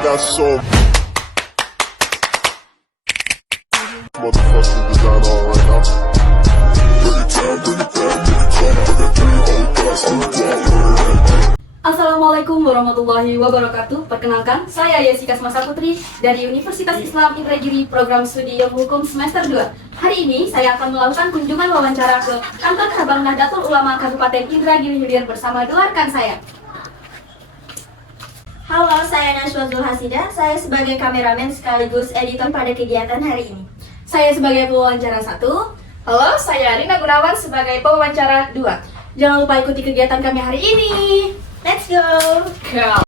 got some motherfucking design on right now. Bring it down, bring it down, make it come. I got 3 old blocks on the block. Assalamualaikum warahmatullahi wabarakatuh. Perkenalkan, saya Yesika Smasa Putri dari Universitas Islam Indragiri Program Studi Ilmu Hukum Semester 2. Hari ini saya akan melakukan kunjungan wawancara ke kantor cabang Nahdlatul Ulama Kabupaten Indragiri Hilir bersama dua rekan saya. Halo, saya Nashwa Zulhasida. Saya sebagai kameramen sekaligus editor pada kegiatan hari ini. Saya sebagai pewawancara 1. Halo, saya Rina Gunawan sebagai pewawancara 2. Jangan lupa ikuti kegiatan kami hari ini. Let's go! Go!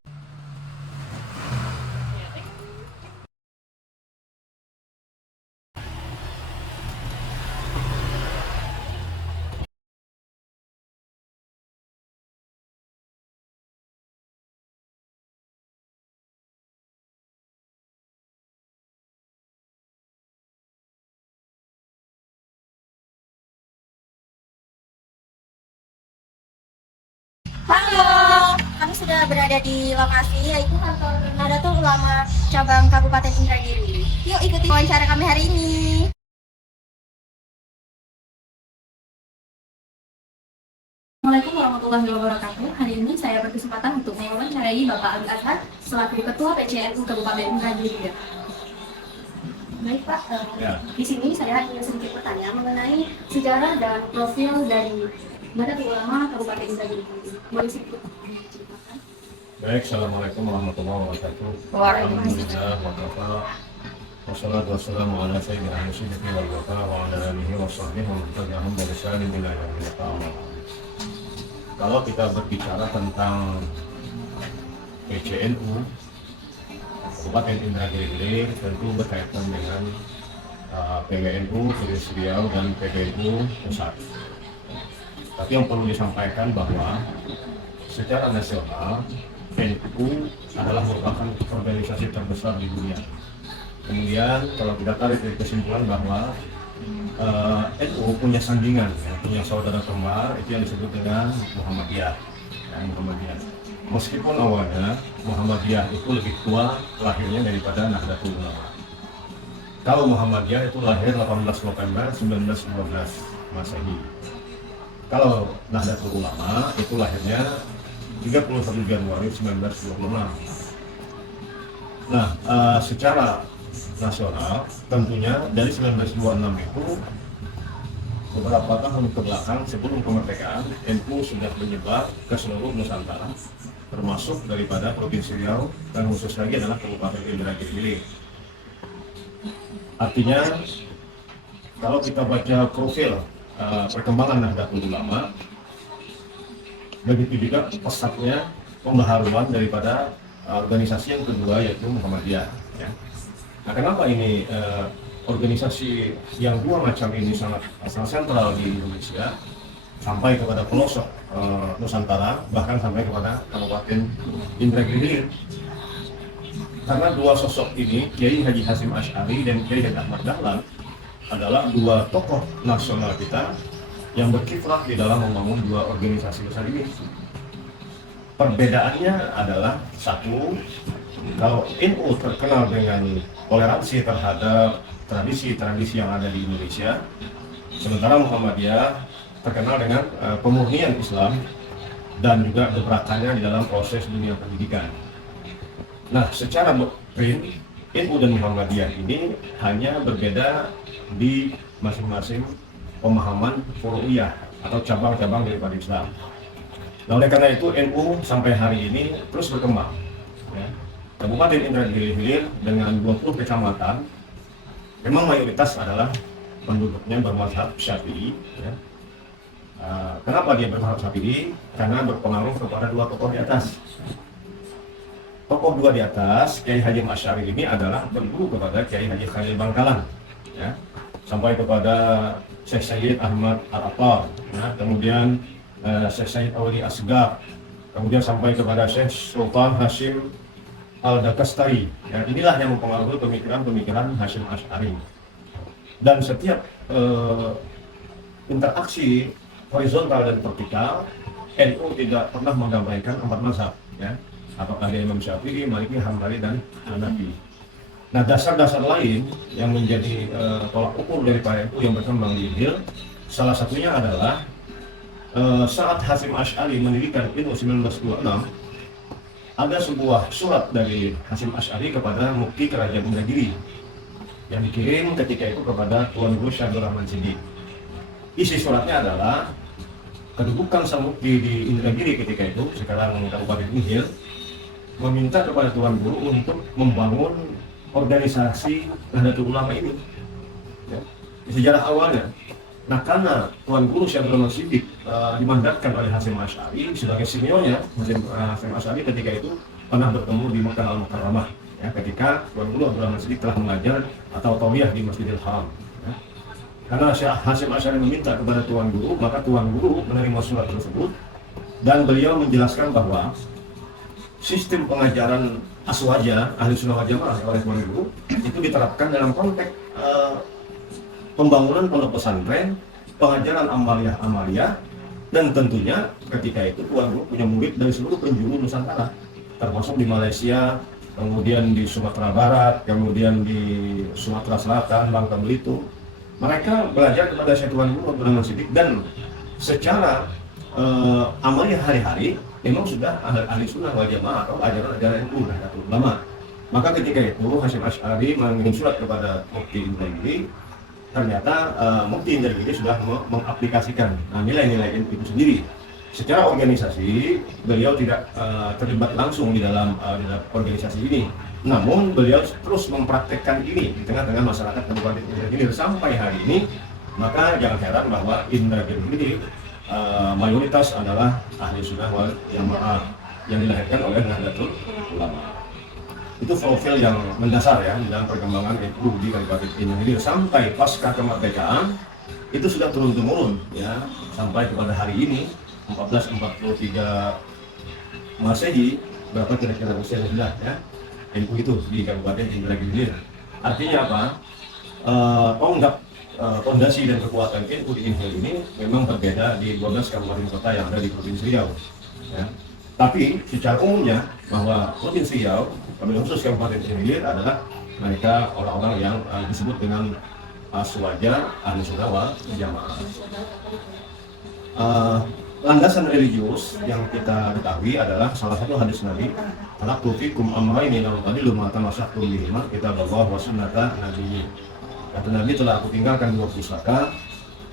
Halo, kami sudah berada di lokasi yaitu kantor Nahdlatul Ulama cabang Kabupaten Indragiri. Yuk ikuti wawancara kami hari ini. Assalamualaikum warahmatullahi wabarakatuh. Hari ini saya berkesempatan untuk mewawancarai Bapak Ali Azhar selaku Ketua PCNU Kabupaten Indragiri. Baik Pak, di sini saya ingin sedikit bertanya mengenai sejarah dan profil dari Nahdlatul Ulama Kabupaten Indragiri. Boleh sedikit diceritakan? Baik, Assalamualaikum warahmatullahi wabarakatuh. Alhamdulillah, wakafa. Wassalatu wassalamu ala sayyidina Muhammadin wal wafa wa ala alihi wa sahbihi wa man tabi'ahum bi ihsanin ila yaumil qiyamah. Kalau kita berbicara tentang PCNU Kabupaten Indragiri Hilir, tentu berkaitan dengan PWNU Hilir Riau dan PBNU Pusat. Tapi yang perlu disampaikan bahwa secara nasional NU adalah merupakan organisasi terbesar di dunia. Kemudian kalau kita tarik dari kesimpulan bahwa NU punya sandingan, ya, punya saudara kembar, itu yang disebut dengan Muhammadiyah. Ya, Muhammadiyah. Meskipun awalnya Muhammadiyah itu lebih tua lahirnya daripada Nahdlatul Ulama. Kalau Muhammadiyah itu lahir 18 November 1915 Masehi. Kalau Nahdlatul Ulama itu lahirnya 31 Januari 1926. Nah, secara nasional tentunya dari 1926 itu beberapa tahun ke belakang sebelum kemerdekaan NU sudah menyebar ke seluruh Nusantara, termasuk daripada Provinsi Riau dan khusus lagi adalah Kabupaten Indragiri Hilir. Artinya kalau kita baca profil perkembangan Nahdlatul Ulama, begitu juga pesatnya pembaharuan daripada organisasi yang kedua yaitu Muhammadiyah. Ya. Nah, kenapa ini organisasi yang dua macam ini sangat sentral di Indonesia sampai kepada pelosok Nusantara, bahkan sampai kepada Kabupaten Indragiri Hilir? Karena dua sosok ini, Kiai Haji Hasyim Asy'ari dan Kiai Haji Ahmad Dahlan, adalah dua tokoh nasional kita yang berkiprah di dalam membangun dua organisasi besar ini. Perbedaannya adalah satu, kalau NU terkenal dengan toleransi terhadap tradisi-tradisi yang ada di Indonesia, sementara Muhammadiyah terkenal dengan pemurnian Islam dan juga gebrakannya di dalam proses dunia pendidikan. Nah, secara print, NU dan Muhammadiyah ini hanya berbeda di masing-masing pemahaman furu'iyah atau cabang-cabang daripada Islam. Nah, oleh karena itu NU sampai hari ini terus berkembang. Ya. Kabupaten Indragiri Hilir dengan 20 kecamatan, memang mayoritas adalah penduduknya bermazhab Syafi'i. Ya. Kenapa dia bermazhab Syafi'i? Karena berpengaruh kepada dua tokoh di atas. Tokoh dua di atas, Kiai Hasyim Asy'ari ini adalah berguru kepada Kiai Haji Khalil Bangkalan, ya, sampai kepada Syekh Sayyid Ahmad Al-Attar, ya, kemudian Syekh Sayyid Awli Asgar, kemudian sampai kepada Syekh Sultan Hashim Al-Dakastari. Ya, inilah yang mempengaruhi pemikiran-pemikiran Hasyim Asy'ari. Dan setiap interaksi horizontal dan vertikal, NU tidak pernah mengabaikan empat mazhab. Ya. Apakah dia Imam Syafi'i, Maliki, Hambali, dan Hanafi. Nah, dasar-dasar lain yang menjadi tolak ukur dari NU yang berkembang di Injil, salah satunya adalah saat Hasyim Asy'ari mendirikan NU 1926, ada sebuah surat dari Hasyim Asy'ari kepada Mufti Kerajaan Indragiri yang dikirim ketika itu kepada Tuan Guru Syabdur Rahman Siddiq. Isi suratnya adalah kedudukan sang Mufti di Indragiri ketika itu, sekarang Kabupaten Injil, meminta kepada Tuan Guru untuk membangun organisasi Nahdlatul Ulama ini. Ya, di sejarah awalnya. Nah, karena Tuan Guru Syabdur Rahman Siddiq dimandatkan oleh Hasyim Asy'ari sebagai seniornya, Hasyim Asy'ari ketika itu pernah bertemu di Makkah Al-Mukarramah, ya, ketika Tuan Guru Syabdur Rahman Siddiq telah mengajar atau tauhiyah di Masjidil Haram. Ya. Karena Hasyim Asy'ari meminta kepada Tuan Guru, maka Tuan Guru menerima surat tersebut dan beliau menjelaskan bahwa sistem pengajaran Aswaja, Ahli Sunnah wal Jamaah oleh Tuan Guru itu diterapkan dalam konteks pembangunan pondok pesantren, pengajaran amaliyah, dan tentunya ketika itu Tuan Guru punya murid dari seluruh penjuru Nusantara, termasuk di Malaysia, kemudian di Sumatera Barat, kemudian di Sumatera Selatan, Bangka Belitung. Mereka belajar kepada Syekh Tuan Guru Syabdur Rahman Siddiq dan secara amaliyah hari-hari memang sudah ahli sunnah wal jamaah atau ajaran-ajaran NU Nahdlatul Ulama. Maka ketika itu Hasyim Asy'ari mengirim surat kepada Mufti Indragiri. Ternyata Mufti Indragiri sudah mengaplikasikan nilai-nilai NU itu sendiri. Secara organisasi beliau tidak terlibat langsung di dalam organisasi ini. Namun beliau terus mempraktekkan ini di tengah-tengah masyarakat Kabupaten Indragiri sampai hari ini. Maka jangan heran bahwa Indragiri ini mayoritas adalah ahli sunnah wal jamaah yang dilahirkan oleh Nahdlatul Ulama. Itu profil yang mendasar ya dalam perkembangan NU di Kabupaten Indragiri sampai pasca kemerdekaan itu sudah turun-temurun ya sampai kepada hari ini 1443 Masehi, berapa kira-kira usia sudah ya NU itu di Kabupaten Indragiri. Artinya apa? Tonggak fondasi dan kekuatan NU di Injil ini memang berbeda di 12 kabupaten kota yang ada di Provinsi Riau. Ya. Tapi secara umumnya bahwa Provinsi Riau, khusus Kabupaten Indragiri adalah mereka orang-orang yang disebut dengan Aswaja, Ahli Sunnah wal Jamaah. Landasan religius yang kita ketahui adalah salah satu hadis Nabi, "Taraktu fikum amrayni lam tadillu ma tamassaktum bihima, kitaballah wa sunnata nabiyyi." Kata Nabi, telah aku tinggalkan dua pusaka,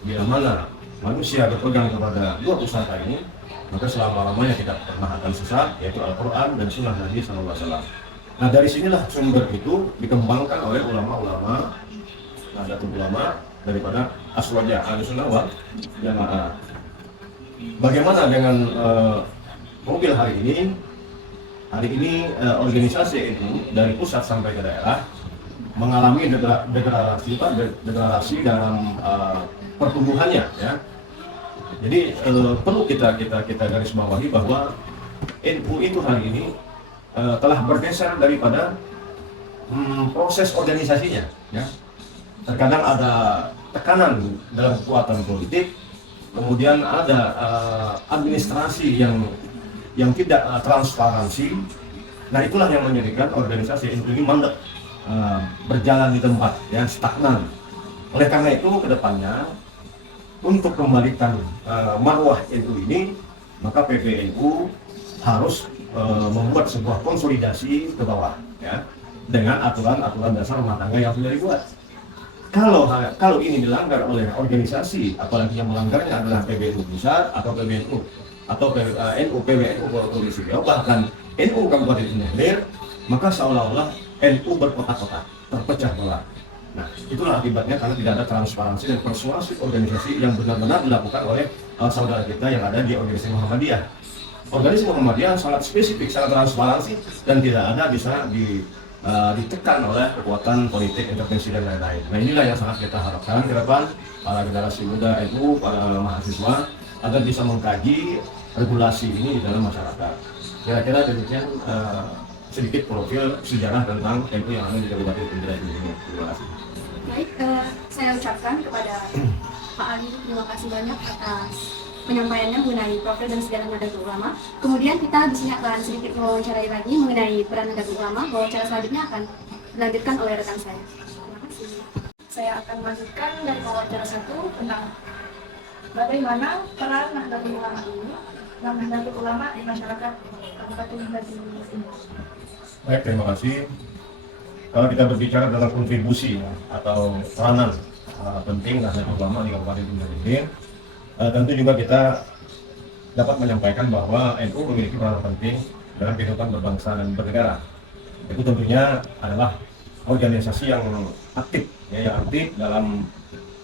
bila mana manusia berpegang kepada dua pusaka ini, maka selama-lamanya tidak pernah akan sesat, yaitu Al-Quran dan Sunnah Nabi SAW. Nah, dari sinilah sumber itu dikembangkan oleh ulama-ulama Nahdlatul Ulama daripada Aswaja, Ahli Sunnah wal Jamaah. Bagaimana dengan mobil hari ini? Hari ini organisasi itu dari pusat sampai ke daerah mengalami degradasi dalam pertumbuhannya ya. Jadi perlu kita garis bawahi bahwa NU itu hari ini telah bergeser daripada proses organisasinya ya. Terkadang ada tekanan dalam kekuatan politik, kemudian ada administrasi yang tidak transparansi. Nah, itulah yang menjadikan organisasi NU ini mandek, berjalan di tempat ya, stagnan. Oleh karena itu kedepannya untuk kembalikan marwah NU ini, maka PBNU harus membuat sebuah konsolidasi ke bawah ya, dengan aturan-aturan dasar rumah tangga yang sudah dibuat. Kalau ini dilanggar oleh organisasi, apalagi yang melanggarnya adalah PBNU pusat atau PBNU atau NU PBNU Provinsi Riau, bahkan NU Kabupaten Indragiri, maka seolah-olah NU berkotak-kotak, terpecah belah. Nah, itulah akibatnya karena tidak ada transparansi dan persuasi organisasi yang benar-benar dilakukan oleh saudara kita yang ada di organisasi Muhammadiyah. Organisasi Muhammadiyah sangat spesifik, sangat transparansi, dan tidak ada bisa ditekan oleh kekuatan politik, intervensi dan lain-lain. Nah, inilah yang sangat kita harapkan ke depan para generasi muda NU, para mahasiswa agar bisa mengkaji regulasi ini di dalam masyarakat. Kira-kira demikian sedikit profil sejarah tentang NU yang ada di Kabupaten Indragiri ini. Terima kasih. Baik, saya ucapkan kepada Pak Ali terima kasih banyak atas penyampaiannya mengenai profil dan sejarah Nahdlatul Ulama. Kemudian kita di sini akan sedikit mewawancarai lagi mengenai peran Nahdlatul Ulama. Wawancara selanjutnya akan dilanjutkan oleh rekan saya. Terima kasih. Saya akan melanjutkan dari wawancara 1 tentang bagaimana peran Nahdlatul Ulama ini dan Nahdlatul Ulama di masyarakat Kabupaten Indragiri ini. Baik, terima kasih. Kalau kita berbicara tentang kontribusi atau peranan penting Nahdlatul Ulama di Kabupaten Indragiri, tentu juga kita dapat menyampaikan bahwa NU memiliki peranan penting dalam kehidupan berbangsa dan bernegara. Itu tentunya adalah organisasi yang aktif, ya, yang aktif dalam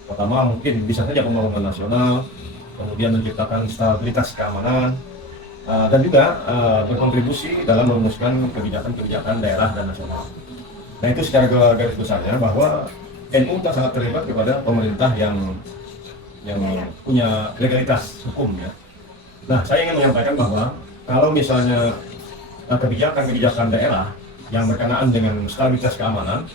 pertama mungkin bisa saja pembangunan nasional, kemudian menciptakan stabilitas keamanan, dan juga berkontribusi dalam merumuskan kebijakan-kebijakan daerah dan nasional. Nah, itu secara garis besarnya bahwa NU sangat terlibat kepada pemerintah yang punya legalitas hukum, ya. Nah, saya ingin menyampaikan bahwa kalau misalnya kebijakan-kebijakan daerah yang berkenaan dengan stabilitas keamanan,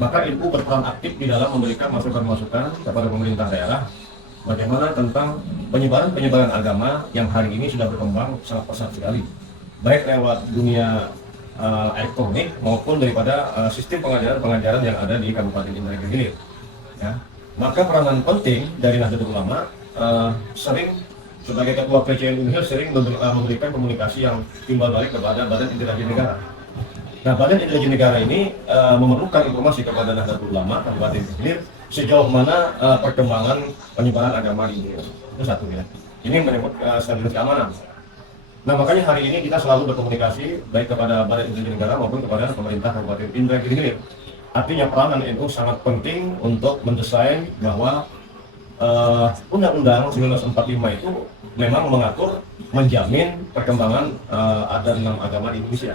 maka NU berperan aktif di dalam memberikan masukan-masukan kepada pemerintah daerah bagaimana tentang penyebaran agama yang hari ini sudah berkembang sangat pesat sekali, baik lewat dunia elektronik maupun daripada sistem pengajaran yang ada di Kabupaten Indragiri, ya. Maka peranan penting dari Nahdlatul Ulama sering sebagai ketua PCN Unhil sering memberikan komunikasi yang timbal balik kepada Badan Intelijen Negara. Nah, Badan Intelijen Negara ini memerlukan informasi kepada Nahdlatul Ulama Kabupaten Indragiri sejauh mana perkembangan penyebaran agama di Indonesia. Itu satu, ya. Ini menyebut stabilitas keamanan. Nah, makanya hari ini kita selalu berkomunikasi baik kepada Badan Intelijen Negara maupun kepada pemerintah Kabupaten Indragiri. Artinya peranan NU sangat penting untuk mendesain bahwa Undang-Undang 1945 itu memang mengatur, menjamin perkembangan ada 6 agama di Indonesia.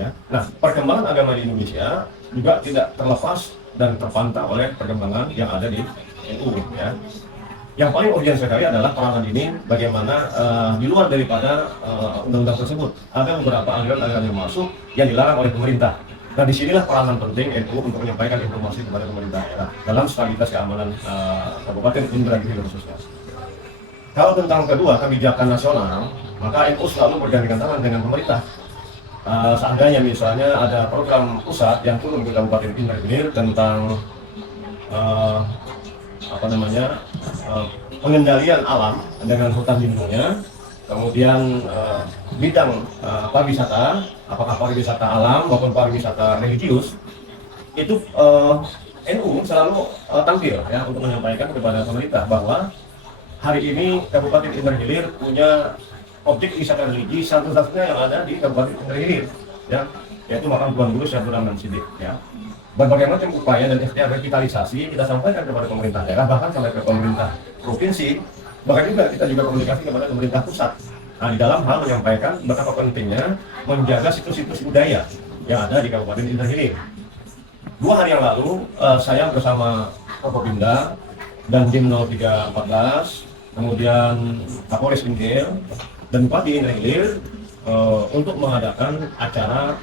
Ya. Nah, perkembangan agama di Indonesia juga tidak terlepas dan terpantau oleh perkembangan yang ada di NU, ya. Yang paling urgent sekali adalah peranan ini bagaimana di luar daripada undang-undang tersebut ada beberapa aliran-aliran yang masuk yang dilarang oleh pemerintah. Nah, disinilah peranan penting NU untuk menyampaikan informasi kepada pemerintah daerah dalam stabilitas keamanan Kabupaten Indragiri khususnya. Kalau tentang kedua, kebijakan nasional, maka NU selalu bergandengan tangan dengan pemerintah. Seandainya misalnya ada program pusat yang turun ke Kabupaten Indragiri tentang pengendalian alam dengan hutan lindungnya, kemudian bidang pariwisata, apakah pariwisata alam maupun pariwisata religius, itu NU selalu tampil, ya, untuk menyampaikan kepada pemerintah bahwa hari ini Kabupaten Indragiri punya objek wisata religi satu-satunya yang ada di Kabupaten Indragiri, ya, yaitu makam Tuan Guru Syekh Abdul Rahman Shiddiq, ya. Berbagai macam upaya dan ikhtiar revitalisasi kita sampaikan kepada pemerintah daerah, bahkan sampai ke pemerintah provinsi, bahkan juga kita komunikasi kepada pemerintah pusat. Nah, di dalam hal menyampaikan betapa pentingnya menjaga situs-situs budaya yang ada di Kabupaten Indragiri. 2 hari yang lalu, saya bersama Forkopimda dan Dim 0314, kemudian Kapolres Indragiri dan Bupati Indragiri untuk mengadakan acara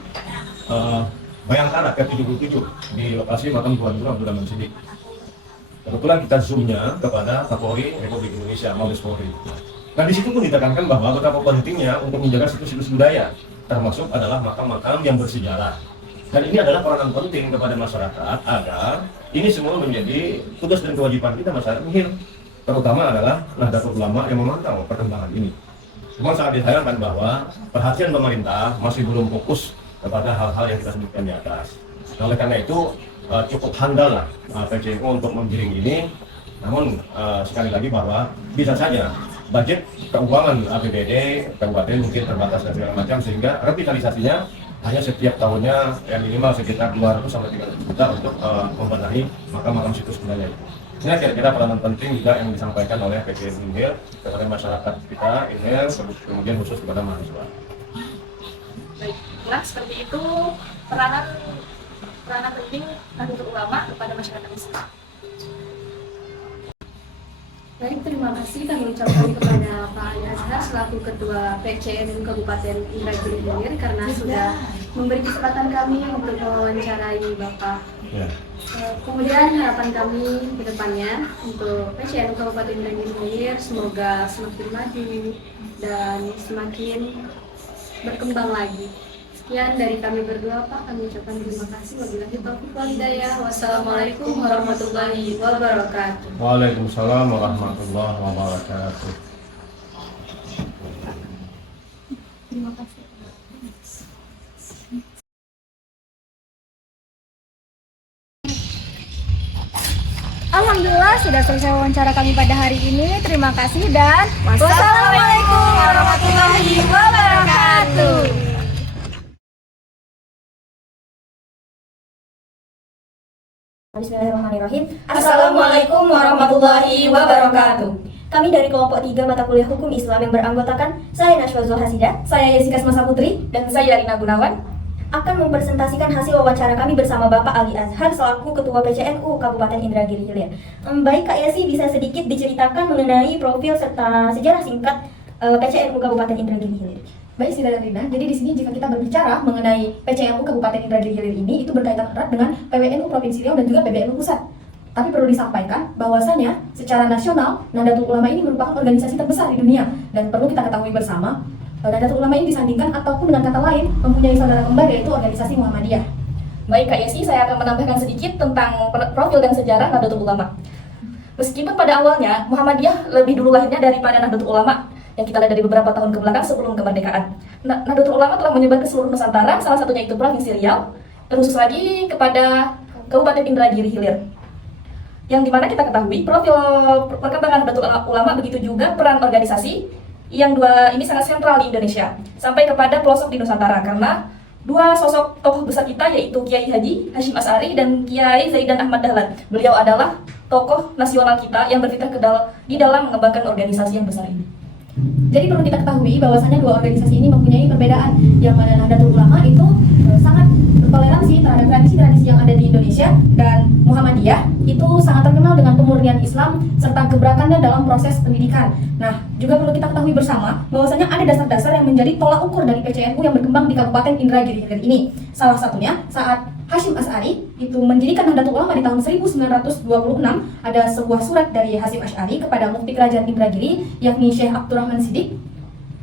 Bayangkara ke-77 di lokasi makam Tuan Guru Abdul Rahman Shiddiq. Kebetulan kita zoom-nya kepada Kapolri Republik Indonesia, Mabes Polri. Nah, di situ pun ditekankan bahwa betapa pentingnya untuk menjaga situs-situs budaya, termasuk adalah makam-makam yang bersejarah. Dan ini adalah peranan penting kepada masyarakat agar ini semua menjadi tugas dan kewajiban kita masyarakat Indragiri, terutama adalah Nahdlatul Ulama yang memantau perkembangan ini. Cuma sangat disayangkan bahwa perhatian pemerintah masih belum fokus kepada hal-hal yang kita sebutkan di atas. Nah, oleh karena itu cukup handal lah PCNU untuk menggiring ini. Namun sekali lagi bahwa bisa saja budget keuangan APBD kabupaten mungkin terbatas dan segala macam, sehingga revitalisasinya hanya setiap tahunnya yang minimal sekitar 200 sampai 300 juta untuk membenahi makam-makam situs budaya itu. Ini kira-kira peranan penting juga yang disampaikan oleh PCNU Indragiri kepada masyarakat kita Indragiri, kemudian khusus kepada mahasiswa. Baiklah, seperti itu peranan penting Nahdlatul Ulama kepada masyarakat Islam. Baik, terima kasih kami ucapkan kepada Pak Ali Azhar selaku Ketua PCNU Kabupaten Indragiri Hilir karena sudah memberi kesempatan kami untuk mewawancarai Bapak. Ya. Kemudian harapan kami ke depannya untuk PCNU Kabupaten Indragiri Hilir semoga semakin maju dan semakin berkembang lagi. Sekian dari kami berdua, Pak. Kami ucapkan terima kasih. Wabillahi taufiq wal hidayah. Wassalamualaikum warahmatullahi wabarakatuh. Waalaikumsalam warahmatullahi wabarakatuh. Terima kasih. Alhamdulillah sudah selesai wawancara kami pada hari ini. Terima kasih dan wassalamualaikum warahmatullahi wabarakatuh. Bismillahirrahmanirrahim. Assalamualaikum warahmatullahi wabarakatuh. Kami dari kelompok 3 mata kuliah Hukum Islam yang beranggotakan saya Nashwa Zulhasidah, saya Yesika Semasa Putri, dan saya Rina Gunawan akan mempresentasikan hasil wawancara kami bersama Bapak Ali Azhar selaku Ketua PCNU Kabupaten Indragiri Hilir. Baik Kak Yesi, bisa sedikit diceritakan mengenai profil serta sejarah singkat PCNU Kabupaten Indragiri Hilir? Baik, Sida dan Rina. Jadi di sini jika kita berbicara mengenai PCNU Kabupaten Indragiri Hilir ini, itu berkaitan erat dengan PWNU Provinsi Riau dan juga PBNU Pusat. Tapi perlu disampaikan bahwasanya secara nasional Nahdlatul Ulama ini merupakan organisasi terbesar di dunia dan perlu kita ketahui bersama Nahdlatul Ulama ini disandingkan ataupun dengan kata lain mempunyai saudara kembar yaitu organisasi Muhammadiyah. Baik Kak Yesi, saya akan menambahkan sedikit tentang profil dan sejarah Nahdlatul Ulama. Meskipun pada awalnya Muhammadiyah lebih dulu lahirnya daripada Nahdlatul Ulama yang kita lihat dari beberapa tahun ke belakang sebelum kemerdekaan. Nahdlatul Ulama telah menyebar ke seluruh Nusantara, salah satunya itu Provinsi Riau, terkhusus lagi kepada Kabupaten Indragiri Hilir. Yang dimana kita ketahui profil perkembangan Nahdlatul Ulama begitu juga peran organisasi yang dua ini sangat sentral di Indonesia sampai kepada pelosok di Nusantara karena dua sosok tokoh besar kita yaitu Kiai Haji Hashim Asy'ari dan Kiai Zaidan Ahmad Dahlan. Beliau adalah tokoh nasional kita yang berfitrah di dalam mengembangkan organisasi yang besar ini. Jadi perlu kita ketahui bahwasanya dua organisasi ini mempunyai perbedaan, yang mana Nahdlatul Ulama itu sangat bertoleransi terhadap tradisi-tradisi yang ada di Indonesia dan Muhammadiyah itu sangat terkenal dengan pemurnian Islam serta gebrakannya dalam proses pendidikan. Nah, juga perlu kita ketahui bersama bahwasanya ada dasar-dasar yang menjadi tolak ukur dari PCNU yang berkembang di Kabupaten Indragiri Hilir ini. Salah satunya saat Hashim Asy'ari itu mendirikan Nahdlatul Ulama di tahun 1926, ada sebuah surat dari Hashim Asy'ari kepada Mufti Kerajaan Indragiri yakni Syekh Abdurrahman Siddiq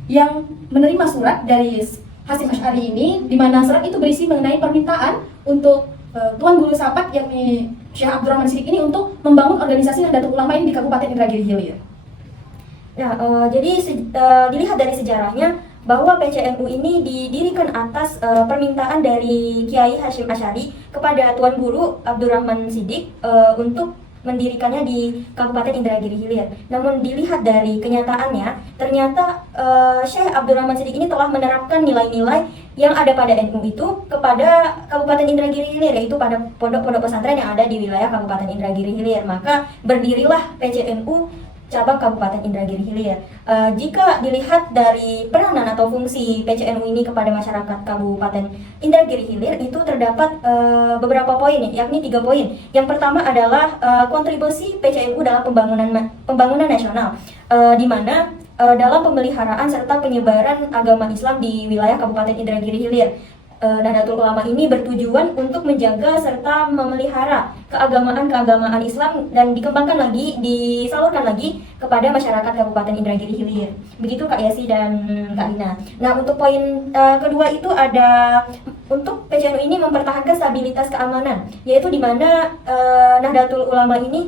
yang menerima surat dari Hashim Asy'ari ini, di mana surat itu berisi mengenai permintaan untuk Tuan Guru Sahabat yakni Syekh Abdurrahman Siddiq ini untuk membangun organisasi Nahdlatul Ulama ini di Kabupaten Indragiri Hilir. Nah, jadi dilihat dari sejarahnya bahwa PCNU ini didirikan atas permintaan dari Kiai Hashim Asy'ari kepada Tuan Guru Abdurrahman Siddiq untuk mendirikannya di Kabupaten Indragiri Hilir. Namun dilihat dari kenyataannya, ternyata Syekh Abdurrahman Siddiq ini telah menerapkan nilai-nilai yang ada pada NU itu kepada Kabupaten Indragiri Hilir, yaitu pada pondok-pondok pesantren yang ada di wilayah Kabupaten Indragiri Hilir. Maka berdirilah PCNU cabang Kabupaten Indragiri Hilir. Jika dilihat dari peranan atau fungsi PCNU ini kepada masyarakat Kabupaten Indragiri Hilir, itu terdapat beberapa poin, yakni 3 poin. Yang pertama adalah kontribusi PCNU dalam pembangunan nasional, di mana dalam pemeliharaan serta penyebaran agama Islam di wilayah Kabupaten Indragiri Hilir. Nahdlatul Ulama ini bertujuan untuk menjaga serta memelihara keagamaan Islam dan dikembangkan lagi, disalurkan lagi kepada masyarakat Kabupaten Indragiri Hilir. Begitu Kak Yasi dan Kak Lina. Nah, untuk poin kedua itu ada untuk PCNU ini mempertahankan stabilitas keamanan, yaitu di mana Nahdlatul Ulama ini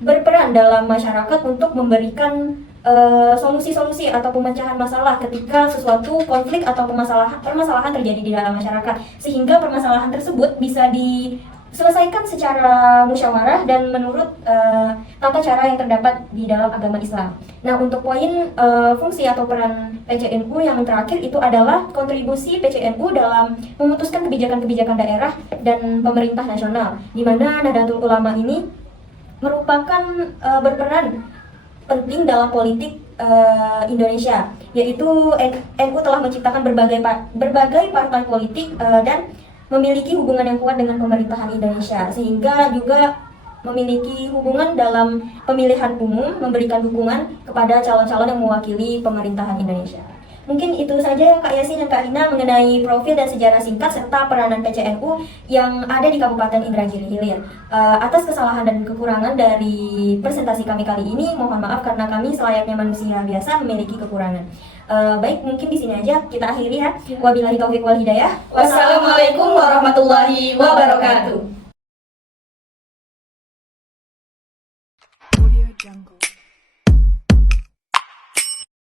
berperan dalam masyarakat untuk memberikan solusi-solusi atau pemecahan masalah ketika sesuatu konflik atau permasalahan terjadi di dalam masyarakat, sehingga permasalahan tersebut bisa diselesaikan secara musyawarah dan menurut tata cara yang terdapat di dalam agama Islam. Nah, untuk poin fungsi atau peran PCNU yang terakhir itu adalah kontribusi PCNU dalam memutuskan kebijakan-kebijakan daerah dan pemerintah nasional, di mana Nahdlatul Ulama ini merupakan berperan penting dalam politik Indonesia, yaitu NU telah menciptakan berbagai partai politik dan memiliki hubungan yang kuat dengan pemerintahan Indonesia, sehingga juga memiliki hubungan dalam pemilihan umum, memberikan dukungan kepada calon-calon yang mewakili pemerintahan Indonesia. Mungkin itu saja Kak Yasin dan Kak Rina mengenai profil dan sejarah singkat serta peranan PCNU yang ada di Kabupaten Indragiri Hilir. Atas kesalahan dan kekurangan dari presentasi kami kali ini, mohon maaf karena kami selayaknya manusia biasa memiliki kekurangan. Baik, mungkin di sini aja kita akhiri ya. Wabillahi taufiq wal hidayah. Wassalamualaikum warahmatullahi wabarakatuh. Audio Jungle.